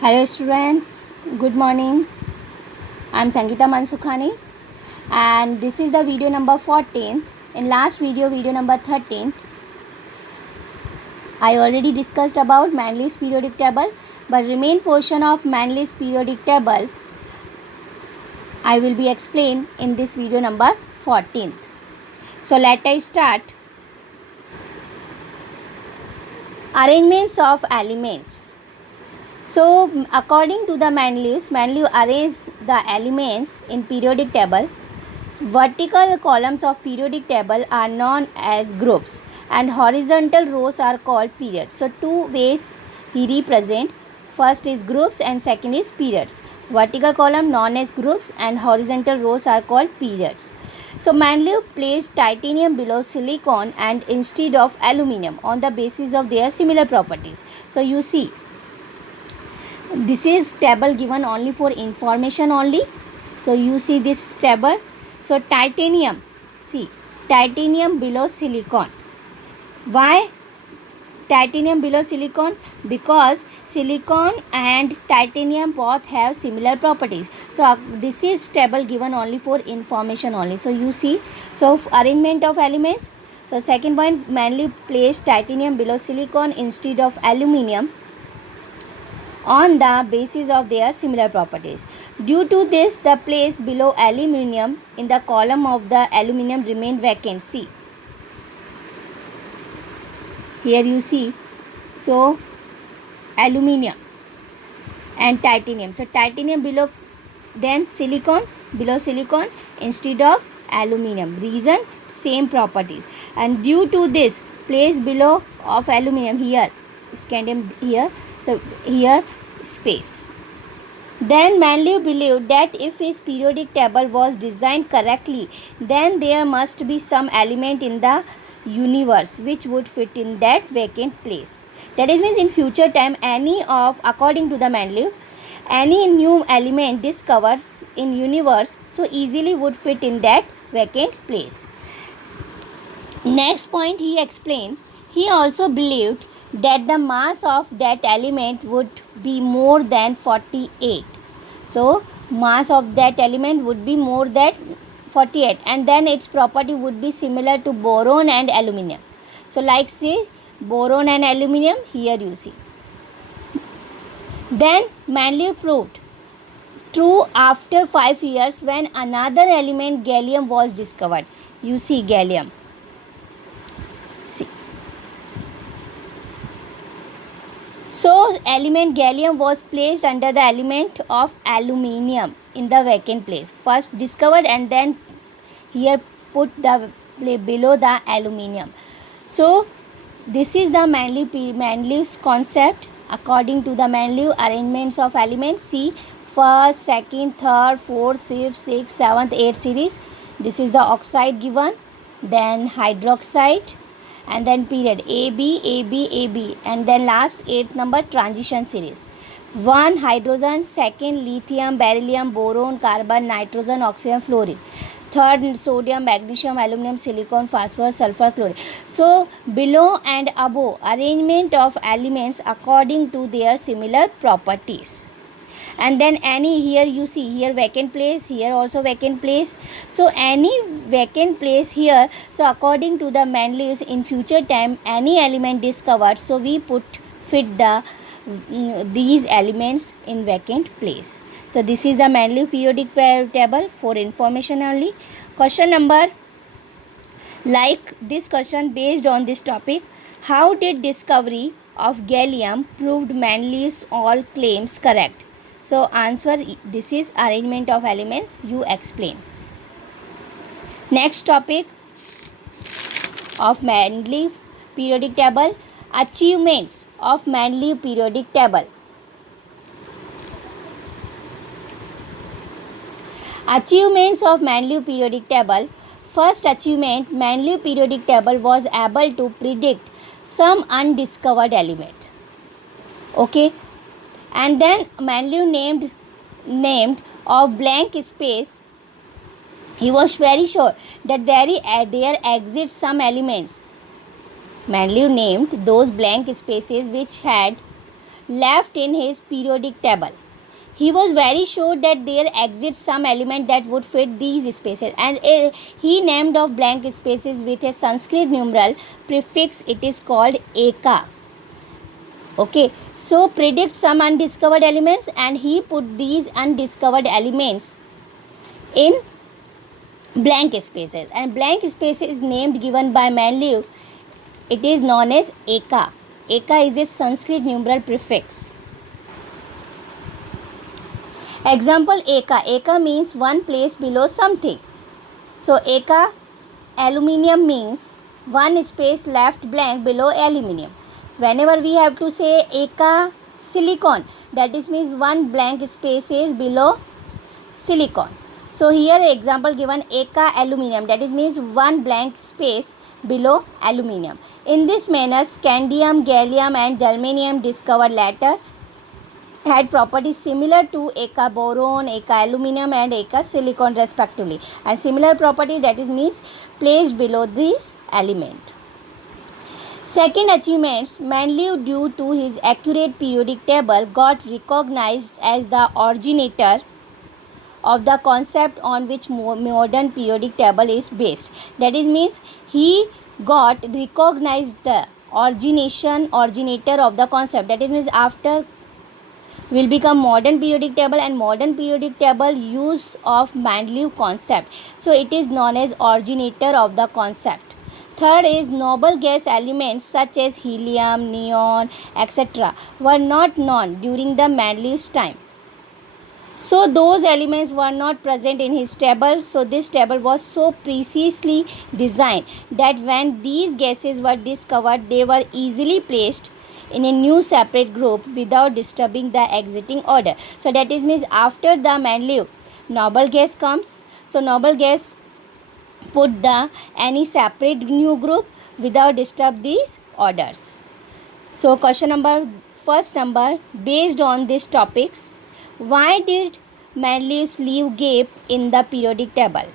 Hello students, good morning. I am Sangeeta Mansukhani and this is the video number 14th. In last video, video number 13, I already discussed about Manley's periodic table, but remain portion of Manley's periodic table I will be explained in this video number 14th. So let us start. Arrangements of elements. So according to the Manley arranged the elements in periodic table. Vertical columns of periodic table are known as groups and horizontal rows are called periods. So two ways he represent. First is groups and second is periods. Vertical column known as groups and horizontal rows are called periods. So Manley placed titanium below silicon and instead of aluminum on the basis of their similar properties. So you see, this is table given only for information only. So you see this table. So titanium, see, titanium below silicon. Why titanium below silicon? Because silicon and titanium both have similar properties. So this is table given only for information only. So you see, so arrangement of elements. So second point, Manley placed titanium below silicon instead of aluminum on the basis of their similar properties. Due to this, the place below aluminum in the column of the aluminum remained vacant. See, here you see, so aluminum and titanium. So titanium below, then silicon, below silicon instead of aluminum. Reason, same properties. And due to this, place below of aluminum, here scandium here, so here space. Then Manley believed that if his periodic table was designed correctly, then there must be some element in the universe which would fit in that vacant place. That is, means in future time, according to the Manley, any new element discovered in universe so easily would fit in that vacant place. Next point he explained, he also believed that the mass of that element would be more than 48. So mass of that element would be more than 48 and then its property would be similar to boron and aluminum. So like say boron and aluminum, here you see. Then Manley proved true after 5 years when another element, gallium, was discovered. You see gallium. See. So element gallium was placed under the element of aluminium in the vacant place. First discovered and then here put the below the aluminium. So this is the Manley's concept. According to the Manley arrangements of elements, see first, second, third, fourth, fifth, sixth, seventh, eighth series. This is the oxide given, then hydroxide, and then period AB, AB, AB, and then last 8th number transition series. 1 hydrogen, second lithium, beryllium, boron, carbon, nitrogen, oxygen, fluorine. Third sodium, magnesium, aluminum, silicon, phosphorus, sulfur, chlorine. So below and above arrangement of elements according to their similar properties. And then any, here you see, here vacant place, here also vacant place. So any vacant place here, so according to the Manley's, in future time any element discovered, so we fit the these elements in vacant place. So this is the Manley periodic table for information only. Question number, like this question based on this topic, how did discovery of gallium proved Manley's all claims correct? So answer, this is arrangement of elements, you explain. Next topic of Manley periodic table, achievements of Manley periodic table. Achievements of Manley periodic table. First achievement, Manley periodic table was able to predict some undiscovered element. Okay. And then Manley named of blank space. He was very sure that there exist some elements. Manley named those blank spaces which had left in his periodic table. He was very sure that there exists some element that would fit these spaces, and he named of blank spaces with a Sanskrit numeral prefix. It is called Eka. Okay, so predict some undiscovered elements, and he put these undiscovered elements in blank spaces, and blank space is named given by Manlius. It is known as Eka. Eka is a Sanskrit numeral prefix. Example Eka. Eka means one place below something. So Eka aluminium means one space left blank below aluminium. Whenever we have to say Eka silicon, that is means one blank space is below silicon. So here example given Eka aluminium, that is means one blank space below aluminium. In this manner, scandium, gallium and germanium discovered later had properties similar to Eka boron, Eka aluminium and Eka silicon respectively, and similar properties, that is means placed below this element. Second achievements, Manlius, due to his accurate periodic table, got recognized as the originator of the concept on which modern periodic table is based. That is means he got recognized the originator of the concept. That is means after will become modern periodic table, and modern periodic table use of Manlius concept. So it is known as originator of the concept. Third is noble gas elements such as helium, neon, etc. were not known during the Manlius time. So those elements were not present in his table. So this table was so precisely designed that when these gases were discovered, they were easily placed in a new separate group without disturbing the exiting order. So that is means after the Manlius, noble gas comes. So noble gas put the any separate new group without disturb these orders. So question number first number, based on these topics, why did Manlius leave gap in the periodic table?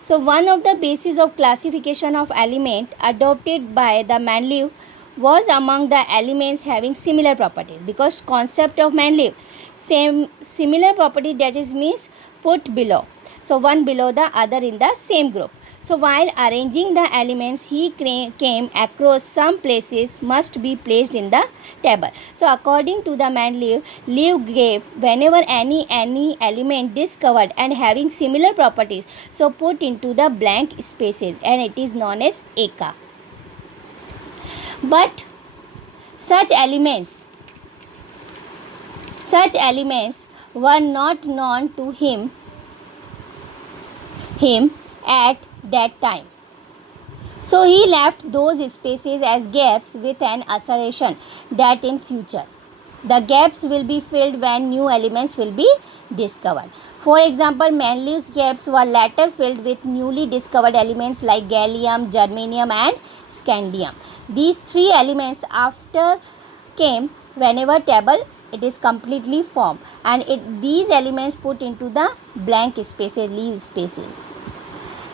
So one of the bases of classification of element adopted by the Manlius was among the elements having similar properties, because concept of Manlius similar property, that is means put below, so one below the other in the same group. So while arranging the elements, he came across some places must be placed in the table. So according to the Manlius, leave gap whenever any element discovered and having similar properties, so put into the blank spaces, and it is known as Eka. But such elements were not known to him at that time. So he left those spaces as gaps with an assertion that in future the gaps will be filled when new elements will be discovered. For example, Manlius gaps were later filled with newly discovered elements like gallium, germanium and scandium. These three elements after came whenever table it is completely formed, and these elements put into the blank spaces, leave spaces.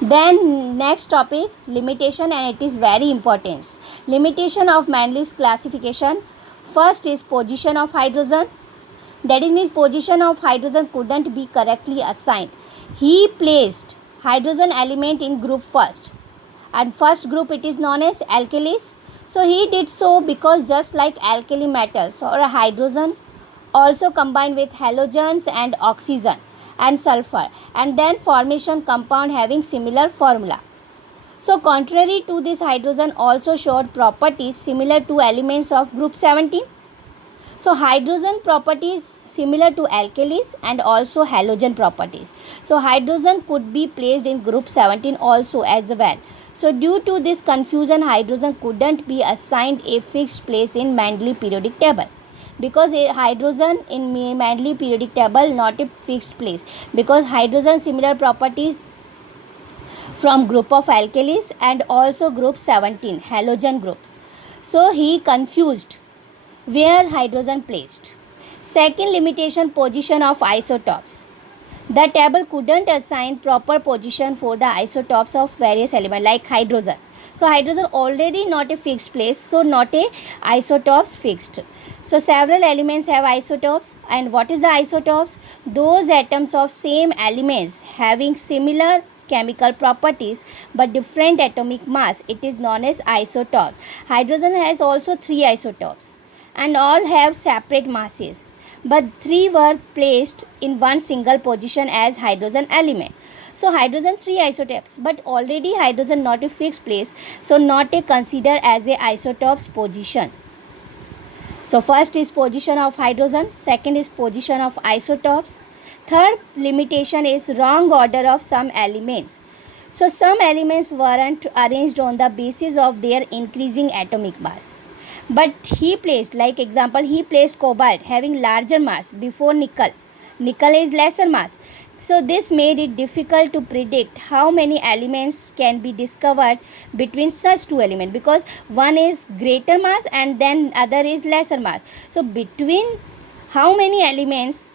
Then next topic, limitation, and it is very important. Limitation of Manlius classification. First is position of hydrogen. That is means position of hydrogen couldn't be correctly assigned. He placed hydrogen element in group first, and first group it is known as alkalis. So he did so because just like alkali metals or a hydrogen also combine with halogens and oxygen and sulfur, and then formation compound having similar formula. So contrary to this, hydrogen also showed properties similar to elements of group 17. So hydrogen properties similar to alkalis and also halogen properties. So hydrogen could be placed in group 17 also as well. So due to this confusion, hydrogen couldn't be assigned a fixed place in Manlius periodic table, because hydrogen in Manlius periodic table not a fixed place, because hydrogen similar properties from group of alkalis and also group 17 halogen groups. So he confused where hydrogen placed. Second limitation, position of isotopes. The table couldn't assign proper position for the isotopes of various elements like hydrogen. So hydrogen already not a fixed place, so not a isotopes fixed. So several elements have isotopes, and what is the isotopes? Those atoms of same elements having similar chemical properties but different atomic mass, it is known as isotope. Hydrogen has also 3 isotopes and all have separate masses, but 3 were placed in one single position as hydrogen element. So hydrogen 3 isotopes, but already hydrogen not a fixed place, so not a considered as a isotopes position. So first is position of hydrogen, second is position of isotopes, third limitation is wrong order of some elements. So some elements weren't arranged on the basis of their increasing atomic mass. But he placed, like example, he placed cobalt having larger mass before nickel. Nickel is lesser mass. So this made it difficult to predict how many elements can be discovered between such two elements, because one is greater mass and then other is lesser mass. So between how many elements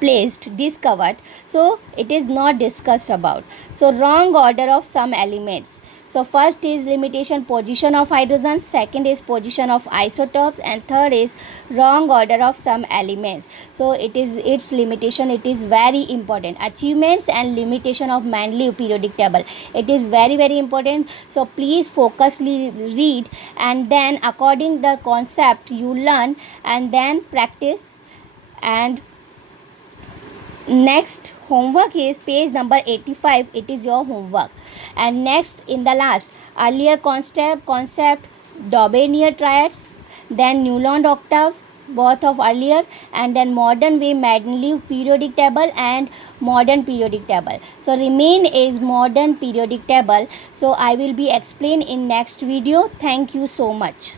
placed discovered, so it is not discussed about. So wrong order of some elements. So first is limitation position of hydrogen, second is position of isotopes, and third is wrong order of some elements. So it is its limitation, it is very important. Achievements and limitation of Mendeleev periodic table, it is very important. So please focusly read, and then according the concept you learn and then practice. And next homework is page number 85, it is your homework. And next, in the last, earlier concept Daubenier triads, then Newland octaves, both of earlier, and then modern way Mendeleev periodic table and modern periodic table. So remain is modern periodic table. So I will be explain in next video. Thank you so much.